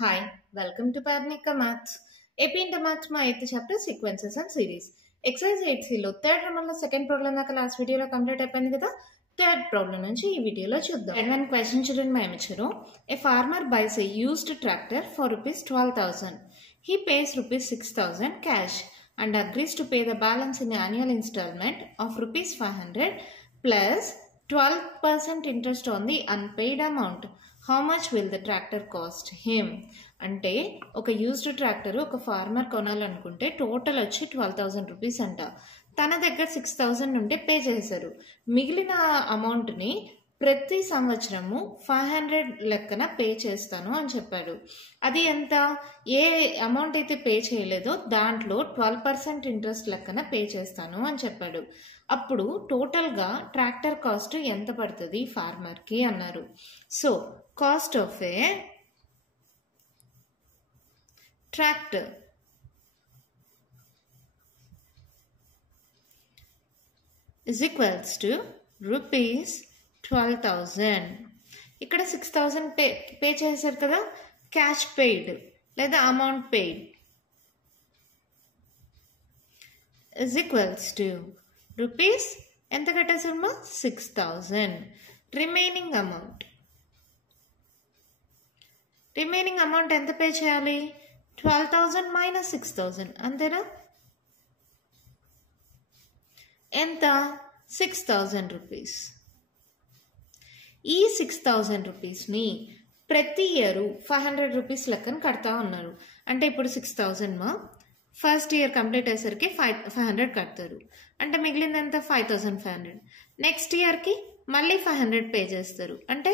Hi, welcome to Padnika Maths. AP Inter Maths ma 8th chapter sequences and series. Exercise 8 లో third round లో second problem దాకా last వీడియోలో complete అయిపోయింది కదా. Third problem నుంచి ఈ వీడియోలో చూద్దాం. అండ్ క్వశ్చన్ చూడండి మా ఇచ్చారు. A farmer buys a used tractor for ₹12,000. He pays ₹6,000 cash and agrees to pay the balance in annual installment of ₹500 plus 12% interest on the unpaid amount. How much will the tractor cost him? అంటే ఒక used tractor ఒక farmer కొనాలనుకుంటే total వచ్చి ₹12,000 అంట. తన దగ్గర 6,000 నుండి pay చేశారు. మిగిలిన అమౌంట్ని ప్రతి సంవత్సరము 500 లెక్కన పే చేస్తాను అని చెప్పాడు. అది ఎంత? ఏ అమౌంట్ అయితే పే చేయలేదో దాంట్లో 12% ఇంట్రెస్ట్ లెక్కన పే చేస్తాను అని చెప్పాడు. అప్పుడు టోటల్గా ట్రాక్టర్ కాస్ట్ ఎంత పడుతుంది ఫార్మర్కి అన్నారు. So cost of A tractor is equals to ₹12,000. ఇక్కడ 6,000 పే చేశారు కదా, క్యాష్ పెయిడ్ లేదా amount paid is equals to rupees ఎంత కట్టేసామా 6,000. రిమైనింగ్ అమౌంట్ ఎంత పే చేయాలి? 12,000 minus 6,000 అంతేనా? ఎంత? ₹6,000. ఈ ₹6,000ని ప్రతి ఇయర్ ₹500 లెక్కన కడతా ఉన్నారు. అంటే ఇప్పుడు 6,000 మా ఫస్ట్ ఇయర్ కంప్లీట్ అయ్యేసరికి 500 కడతారు. అంటే మిగిలింది ఎంత? 5,500. నెక్స్ట్ ఇయర్కి మళ్ళీ 500 పే చేస్తారు. అంటే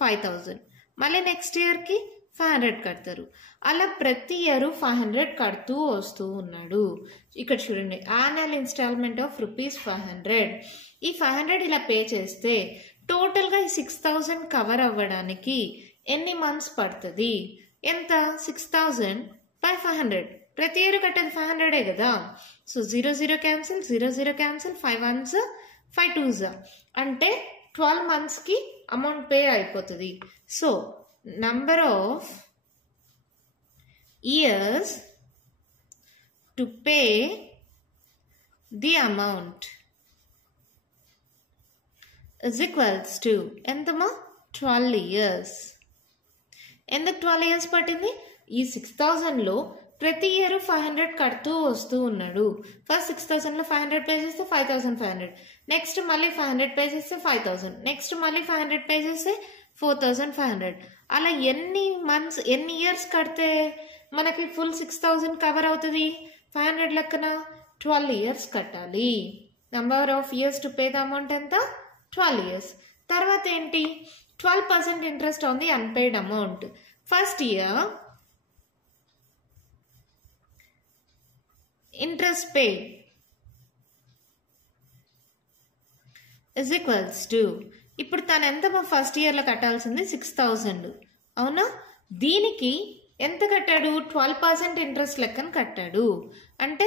5,000. మళ్ళీ నెక్స్ట్ ఇయర్కి 500 కడతారు. అలా ప్రతి ఇయర్ 500 కడుతూ వస్తూ ఉన్నాడు. ఇక్కడ చూడండి, యాన్యువల్ ఇన్స్టాల్మెంట్ ఆఫ్ ₹500. ఈ 500 ఇలా పే చేస్తే టోటల్గా ఈ 6,000 కవర్ అవ్వడానికి ఎన్ని మంత్స్ పడుతుంది? ఎంత? 6,000 by 500. ప్రతి ఇయర్ కట్టేది 500 కదా. So 0 cancel, 0 cancel, 5 1s 5 2s అంటే 12 మంత్స్కి అమౌంట్ పే అయిపోతుంది. So number of years to pay the amount is equals to ఎంతమా 12 years. ఎందుకు 12 years పట్టింది? ఈ 6,000లో ప్రతి ఇయర్ 500 కడుతూ వస్తూ ఉన్నాడు. ఫస్ట్ 6,000లో 500 పే చేస్తే 5,500, నెక్స్ట్ మళ్ళీ 500 పే చేస్తే 5,000, నెక్స్ట్ మళ్ళీ 500 పే చేస్తే 4,500. అలా ఎన్ని మంత్స్, ఎన్ని ఇయర్స్ కడితే మనకి ఫుల్ 6,000 కవర్ అవుతుంది? 500 లెక్కన 12 ఇయర్స్ కట్టాలి. Number of years to pay the amount ఎంత? 12 ఇయర్స్. తర్వాత ఏంటి? 12% interest on the unpaid amount. First year interest paid is equals to, ఇప్పుడు తను ఎంత ఫస్ట్ ఇయర్లో కట్టాల్సింది? 6,000 అవునా? దీనికి ఎంత కట్టాడు? 12% ఇంట్రెస్ట్ లెక్కన కట్టాడు. అంటే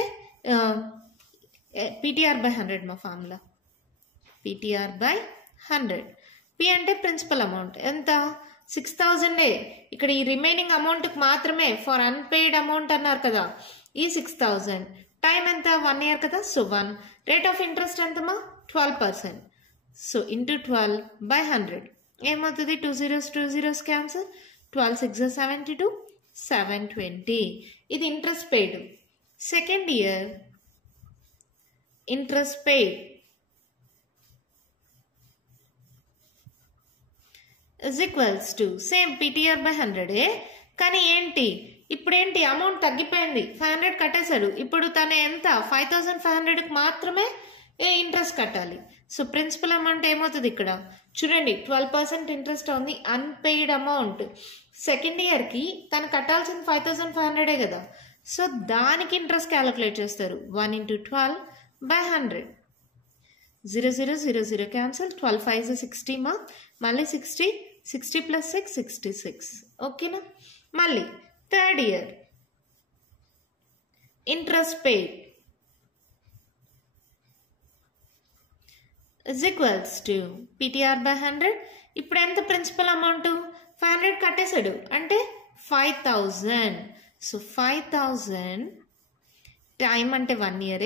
PTR by 100 మా ఫార్ములా. PTR by 100. P అంటే ప్రిన్సిపల్ అమౌంట్. ఎంత? 6,000. ఇక్కడ ఈ రిమైనింగ్ అమౌంట్కి మాత్రమే ఫర్ అన్పెయిడ్ అమౌంట్ అన్నారు కదా. ఈ 6,000 టైం ఎంత? 1 ఇయర్ కదా. సో 1. రేట్ ఆఫ్ ఇంట్రెస్ట్ ఎంతమా? 12%. సో ఇంటూ 12 by 100 ఏమవుతుంది? 2 zeros క్యాన్సల్. 12 6 72, 720. ఇది interest paid. Second year interest paid is equals to same PTR by 100. కానీ ఏంటి ఇప్పుడేంటి? అమౌంట్ తగ్గిపోయింది. 500 కట్టేశాడు. ఇప్పుడు తను ఎంత? 5,500కి మాత్రమే ఇంట్రెస్ట్ కట్టాలి. సో ప్రిన్సిపల్ అమౌంట్ ఏమవుతుంది ఇక్కడ? చూడండి, 12% interest on the unpaid amount. Second ఇయర్కి తను కట్టాల్సిన 5,500 కదా. సో దానికి ఇంట్రెస్ట్ క్యాలిక్యులేట్ చేస్తారు. 1 into 12 by 100. 0 క్యాన్సల్. 12 5 60 మా. మళ్ళీ 60 plus 6 66. ఓకేనా? మళ్ళీ third year interest paid is equals to PTR by 100. ఇప్పుడు ఎంత ప్రిన్సిపల్ అమౌంట్? 500 కట్టేశాడు. అంటే 5,000. సో 5,000 టైం అంటే 1 year,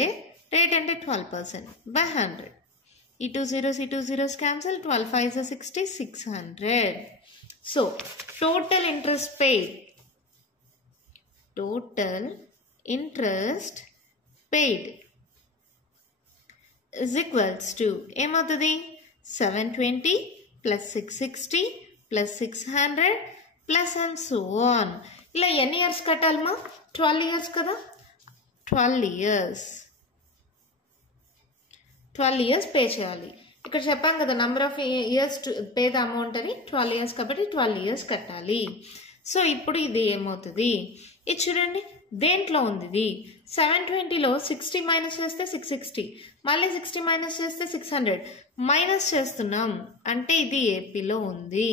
రేట్ అంటే 12% by 100. ఈ 2 zeros cancel. 12 5 is 60, 600. So total interest paid is equals to ఏమవుతుంది 720 plus 660 plus 600 plus and so on. ఇలా ఎన్ని years కట్టాలమ్మా? 12 years కదా. 12 years పే చేయాలి. ఇక్కడ చెప్పాం కదా number of years to pay the amount అని. 12 years కాబట్టి 12 years కట్టాలి. సో ఇప్పుడు ఇది ఏమవుతుంది? ఇది చూడండి దేంట్లో ఉంది ఇది. 720లో 60 మైనస్ చేస్తే 660, మళ్ళీ 60 మైనస్ చేస్తే 600 మైనస్ చేస్తున్నాం అంటే ఇది ఏపీలో ఉంది.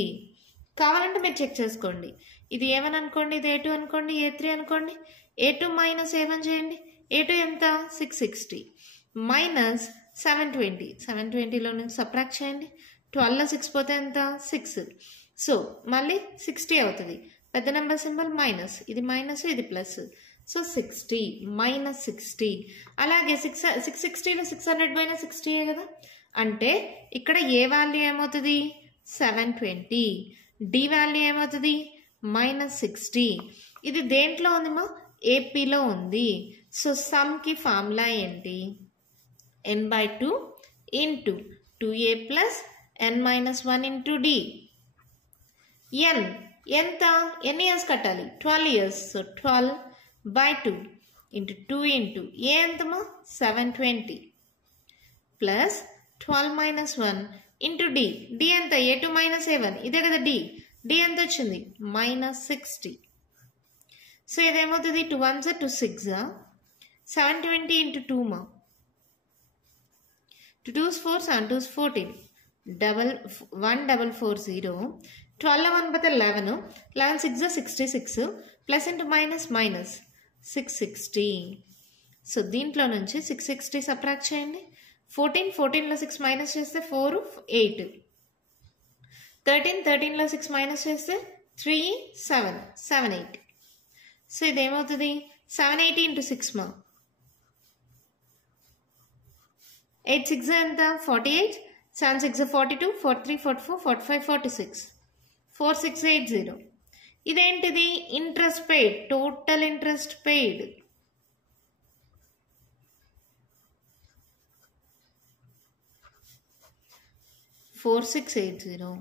కావాలంటే మీరు చెక్ చేసుకోండి. ఇది ఏమని అనుకోండి, ఇది A2 అనుకోండి, A3 అనుకోండి. A2 మైనస్ A1 చేయండి. A2 ఎంత 660 మైనస్ 720. 720లో నుంచి సబ్ట్రాక్ట్ చేయండి. 12లో 6 పోతే ఎంత 6. సో మళ్ళీ 60 అవుతుంది. పెద్ద నెంబర్ సింబల్ మైనస్, ఇది మైనస్ ఇది ప్లస్. So 60 minus 60. అలాగే 660లో 600 మైనస్ 60 కదా. అంటే ఇక్కడ ఏ వాల్యూ ఏమవుతుంది 720, డి వాల్యూ ఏమవుతుంది మైనస్ 60. ఇది దేంట్లో ఉందిమా? ఏపీలో ఉంది. సో సమ్కి ఫార్ములా ఏంటి? n/2 into 2a plus n-1 into D. n ఎంత? ఎన్ని ఇయర్స్ కట్టాలి? 12 years. So 12/2 into 2 into A ఎంతమా 720 ప్లస్ 12-1 ఇంటూ డి. డి ఎంత? A2 మైనస్ A1 ఇదే కదా డి. డి ఎంత వచ్చింది మైనస్ 60. సో ఇదేమవుతుంది 2 1s 2 6 720 ఇంటూ 2 మా 2 2s 4 7 2s 14 1,440. 12 1 పోతే 11, 11 6 66 plus into minus minus 660. So దీంట్లో నుంచి 660 సబ్ట్రాక్ట్ చేయండి. 14లో 6 మైనస్ చేస్తే 4 8, 13లో 6 మైనస్ చేస్తే 3 7 780. సో ఇదేమవుతుంది 780 ఇంటూ 6 మా 8 6 ఎంత 48, 7 6 42, 43 44 45 46 4680. ఇదేంటిది? Interest paid, total interest paid. $4680.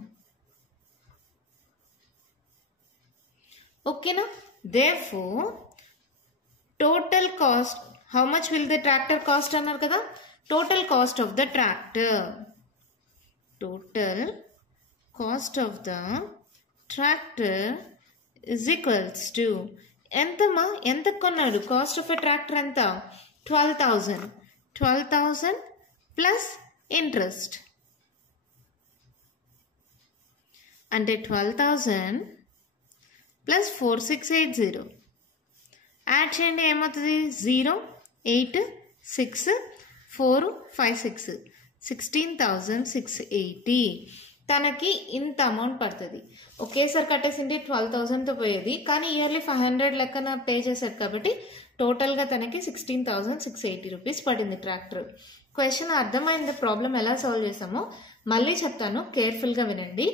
ఓకేనా? therefore total cost, how much will the tractor cost అన్నారు కదా. total cost of the tractor is equals to ఎంతమా? ఎంత కొన్నాడు? కాస్ట్ ఆఫ్ ఎ ట్రాక్టర్ ఎంత 12,000 ప్లస్ ఇంట్రెస్ట్ అంటే 12,000 ప్లస్ 4680. యాడ్ చేయండి ఏమవుతుంది 0 8 6 4 5 6 16,680. తనకి ఇంత అమౌంట్ పడుతుంది. ఒకేసారి కట్టేసింటే 12,000తో పోయేది, కానీ ఇయర్లీ 500 లెక్కన పే చేశారు కాబట్టి టోటల్గా తనకి 16,680 రూపీస్ పడింది ట్రాక్టర్. క్వశ్చన్ అర్థమైంది, ప్రాబ్లం ఎలా సాల్వ్ చేసామో మళ్ళీ చెప్తాను, కేర్ఫుల్గా వినండి.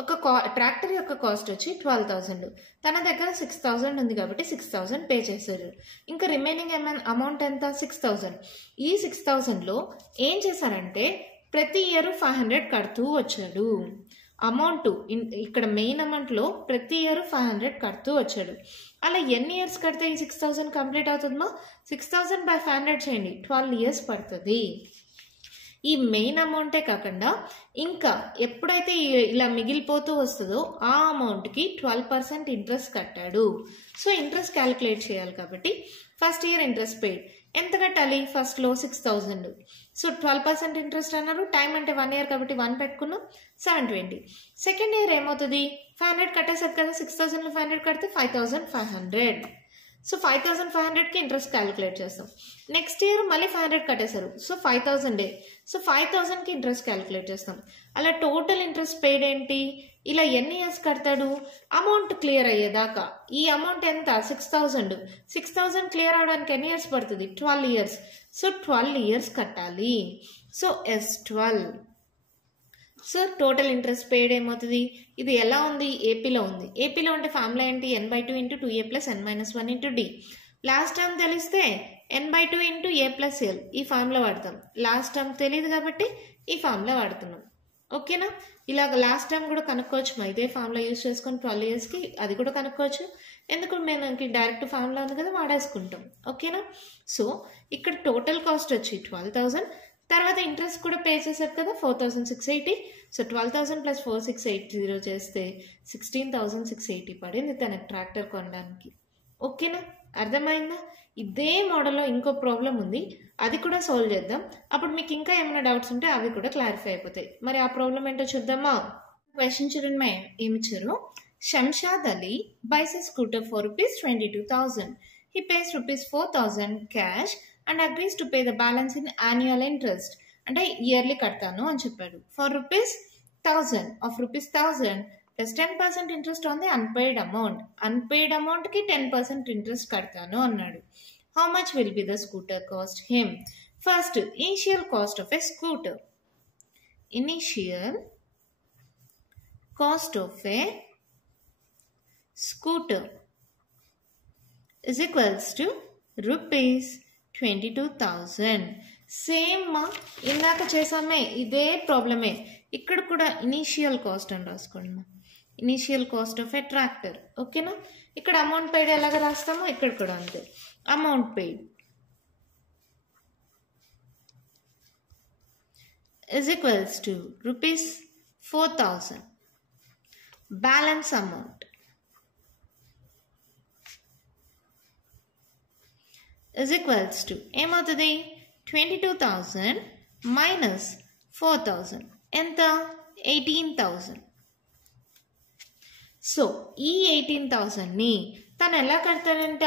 ఒక ట్రాక్టర్ యొక్క కాస్ట్ వచ్చి 12,000, తన దగ్గర 6,000 ఉంది కాబట్టి 6,000 పే చేశారు. ఇంకా రిమైనింగ్ అమౌంట్ ఎంత 6,000. ఈ 6,000లో ఏం చేశారంటే ప్రతి ఇయర్ 500 కడుతూ వచ్చాడు. అమౌంట్ ఇక్కడ మెయిన్ అమౌంట్లో ప్రతి ఇయర్ 500 కడుతూ వచ్చాడు. అలా ఎన్ని ఇయర్స్ కడితే ఈ 6,000 కంప్లీట్ అవుతుందో 6,000 by 500 చేయండి, 12 years పడుతుంది. ఈ మెయిన్ అమౌంటే కాకుండా ఇంకా ఎప్పుడైతే ఇలా మిగిలిపోతూ వస్తుందో ఆ అమౌంట్కి 12% ఇంట్రెస్ట్ కట్టాడు. సో ఇంట్రెస్ట్ క్యాలిక్యులేట్ చేయాలి కాబట్టి ఫస్ట్ ఇయర్ ఇంట్రెస్ట్ పెయిడ్ ఎంత కట్టాలి? ఫస్ట్లో 6,000. సో 12% ఇంట్రెస్ట్ అన్నారు. టైం అంటే 1 year కాబట్టి 1 పెట్టుకున్నాం 720. సెకండ్ ఇయర్ ఏమవుతుంది 500 కట్టేసారు కదా, 6,000లో 500 కడితే 5,500. సో 5500కి ఇంట్రెస్ట్ క్యాలిక్యులేట్ చేస్తాం. నెక్స్ట్ ఇయర్ మళ్ళీ 500 కట్టేశారు, సో 5000 సో 5000కి ఇంట్రెస్ట్ క్యాలిక్యులేట్ చేస్తాం. అలా టోటల్ ఇంట్రెస్ట్ పెయిడ్ ఏంటి, ఇలా ఎన్ని ఇయర్స్ కడతాడు, అమౌంట్ క్లియర్ అయ్యేదాకా. ఈ అమౌంట్ ఎంత 6000 క్లియర్ అవడానికి ఎన్ని ఇయర్స్ పడుతుంది, 12 ఇయర్స్. సో 12 ఇయర్స్ కట్టాలి. So S12. So total interest paid ఏమవుతుంది, ఇది ఎలా ఉంది, ఏపీలో ఉంది. ఏపీలో అంటే ఫార్ములా ఏంటి, n/2 × 2a + n-1 × d. Last term తెలిస్తే n/2 × a + l ఈ ఫార్ములా వాడతాం. లాస్ట్ టర్మ్ తెలియదు కాబట్టి ఈ ఫార్ములా వాడుతున్నాం. ఓకేనా, ఇలాగ లాస్ట్ టైం కూడా కనుక్కోవచ్చు. ఇదే ఫార్ములా యూజ్ చేసుకొని 12 ఇయర్స్కి అది కూడా కనుక్కోవచ్చు. ఎందుకు మనకి డైరెక్ట్ ఫార్ములా ఉంది కదా, వాడేసుకుంటాం. ఓకేనా, సో ఇక్కడ టోటల్ కాస్ట్ వచ్చి 12,000. తర్వాత ఇంట్రెస్ట్ కూడా పే చేశారు కదా 4,680. సో 12,000 + 4,680 చేస్తే 16,680 పడింది తనకు ట్రాక్టర్ కొనడానికి. ఓకేనా, అర్థమైందా? ఇదే మోడల్లో ఇంకో ప్రాబ్లం ఉంది, అది కూడా సాల్వ్ చేద్దాం. అప్పుడు మీకు ఇంకా ఏమైనా డౌట్స్ ఉంటే అవి కూడా క్లారిఫై అయిపోతాయి. మరి ఆ ప్రాబ్లం ఏంటో చూద్దామా. క్వశ్చన్ చూడండి, ఏమిచ్చారు. Shamshad Ali buys a scooter for ₹22,000. He pays ₹4,000 cash and agrees to pay the balance in annual interest. అంటే ఇయర్లీ కడతాను అని చెప్పాడు. For ₹1,000 of ₹1,000 plus 10% interest on the unpaid amount. Unpaid అమౌంట్కి 10% ఇంట్రెస్ట్ కడతాను అన్నాడు. How much will be the scooter cost him? First initial cost of a scooter. Initial cost of a scooter is equals to ₹22,000. Same మా ఇందాక చేసామే ఇదే ప్రాబ్లమే. ఇక్కడ కూడా initial cost అని రాసుకోండి మా. Initial cost of A tractor. ఓకేనా, ఇక్కడ అమౌంట్ పెయిడ్ ఎలాగ రాస్తామో ఇక్కడ కూడా అంతే. Amount paid is equals to ₹4,000. Balance amount is equals to ఏమవుతుంది 22,000 minus 4,000 ఎంత 18,000. సో ఈ 18,000ని తను ఎలా కడతాడంట,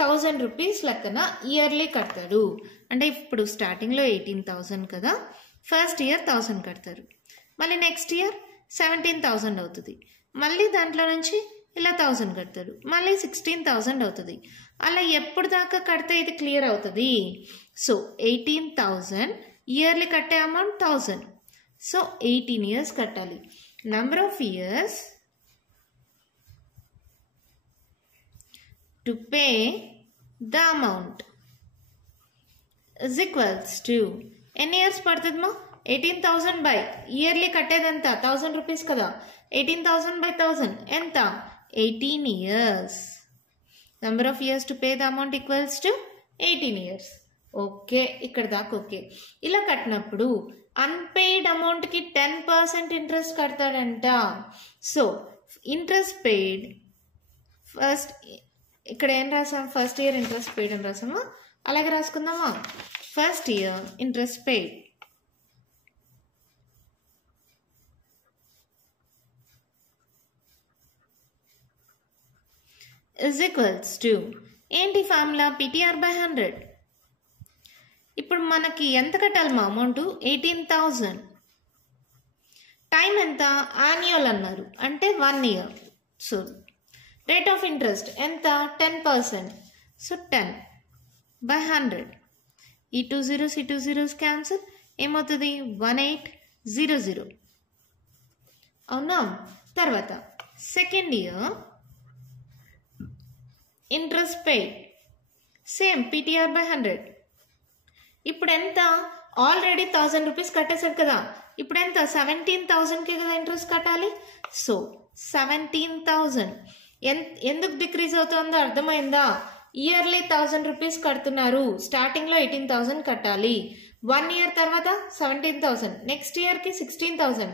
₹1,000 లెక్కన ఇయర్లీ కడతాడు. అంటే ఇప్పుడు స్టార్టింగ్లో 18,000 కదా, ఫస్ట్ ఇయర్ 1,000 కడతారు, మళ్ళీ నెక్స్ట్ ఇయర్ 17,000 అవుతుంది, మళ్ళీ దాంట్లో నుంచి ఇలా 1,000 కడతారు, మళ్ళీ 16,000 అవుతుంది. అలా ఎప్పుడు దాకా కడితే ఇది క్లియర్ అవుతుంది. సో 18,000 ఇయర్లీ కట్టే అమౌంట్ 1,000. సో 18 ఇయర్స్ కట్టాలి. Number of years to pay the amount is equals to ఎన్ని ఇయర్స్ పడుతుంది మా 18,000 బై ఇయర్లీ కట్టేదంతా ₹1,000 కదా, 18,000 by 1,000 ఎంత 18 years. Number of years to pay the amount equals to 18 years. Okay, ఇక్కడ దాకా okay. ఇలా కట్టినప్పుడు అన్పెయిడ్ అమౌంట్కి 10% ఇంట్రెస్ట్ కడతాడంట. సో ఇంట్రెస్ట్ పెయిడ్ ఫస్ట్, ఇక్కడ ఏం రాసాం, ఫస్ట్ ఇయర్ ఇంట్రెస్ట్ పెయిడ్ అని రాసామా, అలాగే రాసుకుందామా. First year interest paid is equals to ఏంటి ఫార్ములా, PTR/100. ఇప్పుడు మనకి ఎంత కట్టాలి మా అమౌంట్ 18,000. టైం ఎంత, యాన్యువల్ అన్నారు అంటే 1 year. So rate of interest ఎంత 10%. సో 10/100. ఈ 2 zeros క్యాన్సిల్, ఏమవుతుంది 1800. అవునా. తర్వాత second year interest paid same PTR/100. ఇప్పుడు ఎంత, ఆల్రెడీ ₹1,000 కట్టేశారు కదా, ఇప్పుడు ఎంత 17,000కి కదా ఇంట్రెస్ట్ కట్టాలి. సో 17,000 ఎందుకు డిక్రీజ్ అవుతుందో అర్థమైందా. ఇయర్లీ ₹1,000 కడుతున్నారు, స్టార్టింగ్లో 18,000 కట్టాలి, 1 year తర్వాత 17,000, నెక్స్ట్ ఇయర్కి 16,000.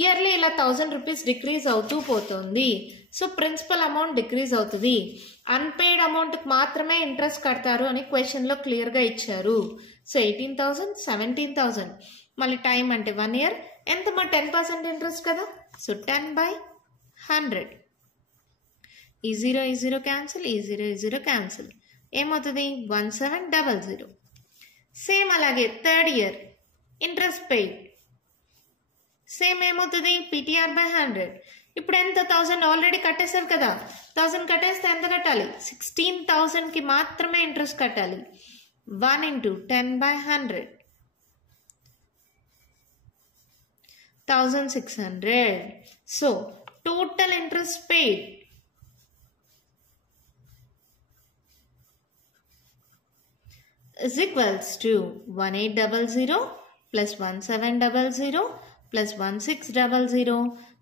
ఇయర్లీ ఇలా ₹1,000 డిక్రీజ్ అవుతూ పోతుంది. సో ప్రిన్సిపల్ అమౌంట్ డిక్రీజ్ అవుతుంది. అన్పెయిడ్ అమౌంట్కి మాత్రమే ఇంట్రెస్ట్ కడతారు అని క్వశ్చన్లో క్లియర్గా ఇచ్చారు. సో 18,000, 17,000, మళ్ళీ టైం అంటే 1 year, ఎంత మా 10% ఇంట్రెస్ట్ కదా. సో 10/100. ఈ 0 క్యాన్సిల్, ఈ 0 క్యాన్సిల్. ఏమవుతుంది? 1700. సేమ్ అలాగే third year interest paid same ఏమవుతుంది? PTR by 100. ఇప్పుడు ఎంత? 1000 ఆల్రెడీ కట్టేశారు కదా. 1000 కట్టేస్తే ఎంత కట్టాలి? 16,000కి మాత్రమే ఇంట్రెస్ట్ కట్టాలి. 1 into 10 by 100. 1600. So total interest paid is equals to 1800 plus 1700 plus 1600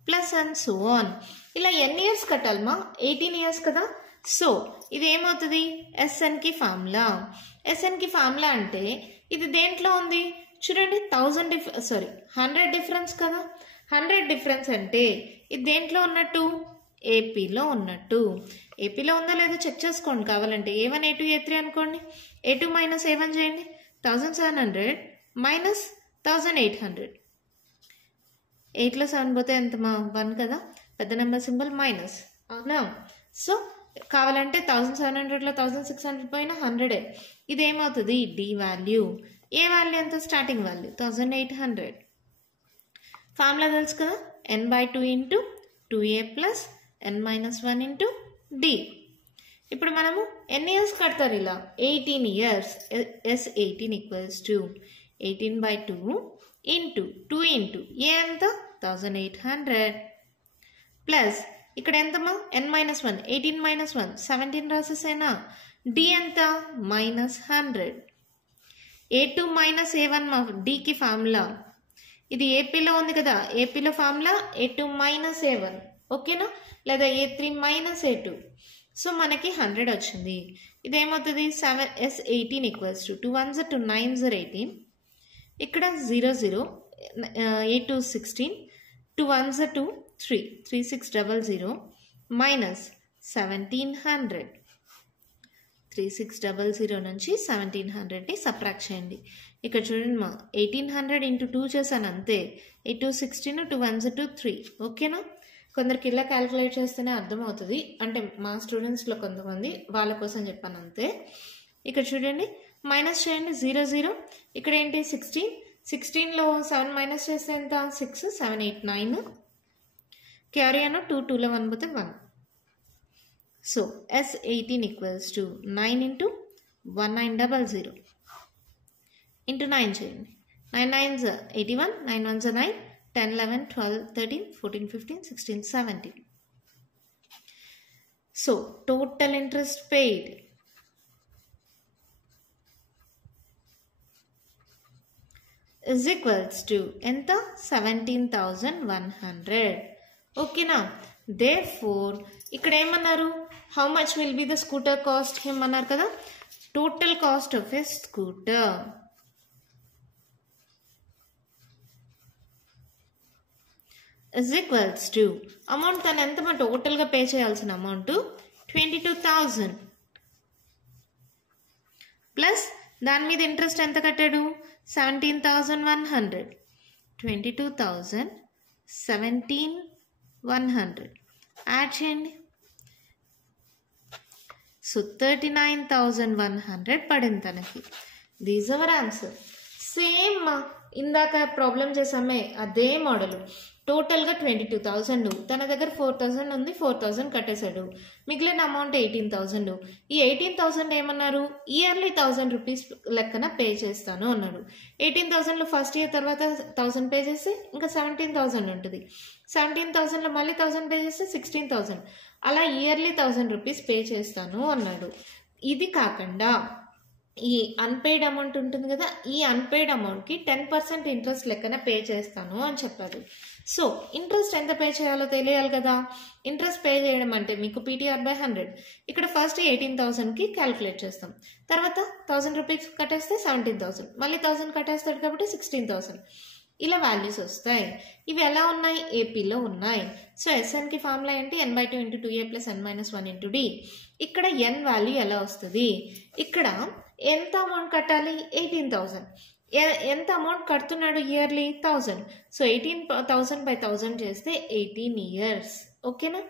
plus and so on. ఇలా ఎన్ని ఇయర్స్ కట్టాలమ్మా? 18 ఇయర్స్ కదా. సో ఇది ఏమవుతుంది? SNకి ఫార్ములా. SNకి ఫార్ములా అంటే ఇది దేంట్లో ఉంది చూడండి. 100 డిఫరెన్స్ కదా. 100 డిఫరెన్స్ అంటే ఇది దేంట్లో ఉన్నట్టు? ఏపీలో ఉన్నట్టు. ఏపీలో ఉందో లేదో చెక్ చేసుకోండి కావాలంటే. A1 A2 A3 అనుకోండి. A2 మైనస్ A1 చేయండి. 1700 మైనస్ 1800. 8లో 7 పోతే ఎంతమా? 1 కదా. పెద్ద నెంబర్ సింబల్ మైనస్. అవునా? సో కావాలంటే 1700లో 1600 పోయినా 100. ఇదేమవుతుంది? D value. ఏ వాల్యూ ఎంత? Starting value 1800. ఫార్ములా తెలుసు కదా. n/2 into 2a plus n-1 into d. ఇప్పుడు మనము ఎన్ని ఇయర్స్ కడతారు ఇలా? 18 years. S18 equals to 18/2 into 2 into A ఎంత? 1800 ప్లస్ ఇక్కడ ఎంతమా? n-1. 18 - 1 17 రాసేసేనా. d ఎంత? -100. A2 మైనస్ A1 మా డీకి ఫార్ములా. ఇది ఏపీలో ఉంది కదా. ఏపీలో ఫార్ములా A2 మైనస్ A1. ఓకేనా? లేదా A3 మైనస్ A2. సో మనకి 100 వచ్చింది. ఇదేమవుతుంది? S18 equals to 2 1s 2 9s 18. ఇక్కడ 0 A2 16 2 1s 2 3 3600 మైనస్ 1700. 3600 నుంచి 1700ని సబ్ట్రాక్ట్ చేయండి. ఇక్కడ చూడండి మా 1800 ఇంటూ 2 చేశాను అంతే. 8 16 2 1s 2 3. ఓకేనా? కొందరికి ఇలా క్యాలిక్యులేట్ చేస్తేనే అర్థమవుతుంది. అంటే మా స్టూడెంట్స్లో కొంతమంది వాళ్ళ కోసం చెప్పాను అంతే. ఇక్కడ చూడండి మైనస్ చేయండి. 0 ఇక్కడ ఏంటి? 16లో 7 మైనస్ చేస్తే ఎంత? 6 7 8 9. క్యారీ అను 2 2లో 1 పోతే 1. So S18 equals to 9 into 1900 into 9 చేయండి. 9 9s 81 9 1s 9 10 11 12 13 14 15 16 17. So total interest paid is equals to ఎంత? 17,100. ఓకేనా? therefore ఇక్కడ ఏమన్నారు? how much will be the scooter cost ఏమన్నారు కదా. total cost of a scooter is equals to amount తను ఎంత టోటల్గా పే చేయాల్సిన అమౌంట్ 22,000 ప్లస్ దాని మీద ఇంట్రెస్ట్ ఎంత కట్టాడు? 17,100. 22,000 17,100 యాడ్ చేయండి. సో 39,100 పడింది తనకి. These our answer. సేమ్ ఇందాక ప్రాబ్లం చేసామే అదే మోడల్. టోటల్గా 22,000. తన దగ్గర 4,000 ఉంది. 4,000 కట్టేశాడు. మిగిలిన అమౌంట్ 18,000. ఈ 18,000 ఏమన్నారు? ఇయర్లీ 1,000 రూపీస్ లెక్కన పే చేస్తాను అన్నాడు. 18,000లో ఫస్ట్ ఇయర్ తర్వాత 1,000 పే చేస్తే ఇంకా 17,000 ఉంటుంది. 17,000లో మళ్ళీ 1,000 పే చేస్తే 16,000. అలా ఇయర్లీ 1,000 రూపీస్ పే చేస్తాను అన్నాడు. ఇది కాకుండా ఈ అన్పెయిడ్ అమౌంట్ ఉంటుంది కదా. ఈ అన్పెయిడ్ అమౌంట్కి 10% ఇంట్రెస్ట్ లెక్కన పే చేస్తాను అని చెప్పాడు. సో ఇంట్రెస్ట్ ఎంత పే చేయాలో తెలియాలి కదా. ఇంట్రెస్ట్ పే చేయడం అంటే మీకు PTR by 100. ఇక్కడ ఫస్ట్ 18,000కి క్యాలిక్యులేట్ చేస్తాం. తర్వాత 1,000 రూపీస్ కట్టేస్తే 17,000. మళ్ళీ 1,000 కట్టేస్తాడు కాబట్టి 16,000. ఇలా వాల్యూస్ వస్తాయి. ఇవి ఎలా ఉన్నాయి? ఏపీలో ఉన్నాయి. సో SNకి ఫార్ములా ఏంటి? n/2 into 2a plus n-1 into d. ఇక్కడ n వాల్యూ ఎలా వస్తుంది? ఇక్కడ ఎంత అమౌంట్ కట్టాలి? 18,000. ఎంత అమౌంట్ కడుతున్నాడు ఇయర్లీ? 1,000. సో 18,000 by 1,000 చేస్తే 18 ఇయర్స్. ఓకేనా.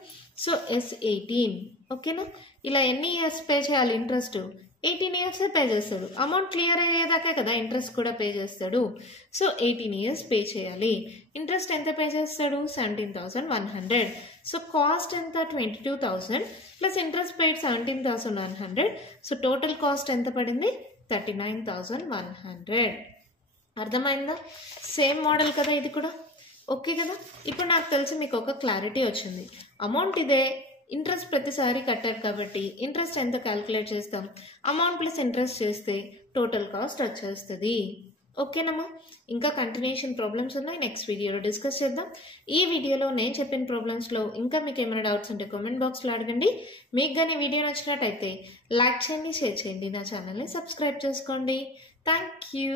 సో S18 ఓకేనా. ఇలా ఎన్ని ఇయర్స్ పే చేయాలి ఇంట్రెస్ట్? 18 ఇయర్స్ పే చేస్తాడు. అమౌంట్ క్లియర్ అయ్యేదాకే కదా ఇంట్రెస్ట్ కూడా పే చేస్తాడు. సో 18 ఇయర్స్ పే చేయాలి. ఇంట్రెస్ట్ ఎంత పే చేస్తాడు? 17,100. సో కాస్ట్ ఎంత? 22,000 plus interest paid 17,100. So total cost ఎంత పడింది? 39,100. అర్థమైందా? సేమ్ మోడల్ కదా ఇది కూడా. ఓకే కదా. ఇప్పుడు నాకు తెలిసి మీకు ఒక క్లారిటీ వచ్చింది. అమౌంట్ ఇదే, ఇంట్రెస్ట్ ప్రతిసారి కట్టారు కాబట్టి ఇంట్రెస్ట్ ఎంత క్యాలిక్యులేట్ చేస్తాం? అమౌంట్ ప్లస్ ఇంట్రెస్ట్ చేస్తే టోటల్ కాస్ట్ వచ్చేస్తుంది. ఓకేనమ్మా. ఇంకా కంటిన్యూషన్ ప్రాబ్లమ్స్ ఉన్నాయి, నెక్స్ట్ వీడియోలో డిస్కస్ చేద్దాం. ఈ వీడియోలో నేను చెప్పిన ప్రాబ్లమ్స్లో ఇంకా మీకు ఏమైనా డౌట్స్ ఉంటే కామెంట్ బాక్స్లో అడగండి. మీకు కానీ వీడియో నచ్చినట్టయితే లైక్ చేయండి, షేర్ చేయండి, నా ఛానల్ని సబ్స్క్రైబ్ చేసుకోండి. Thank you.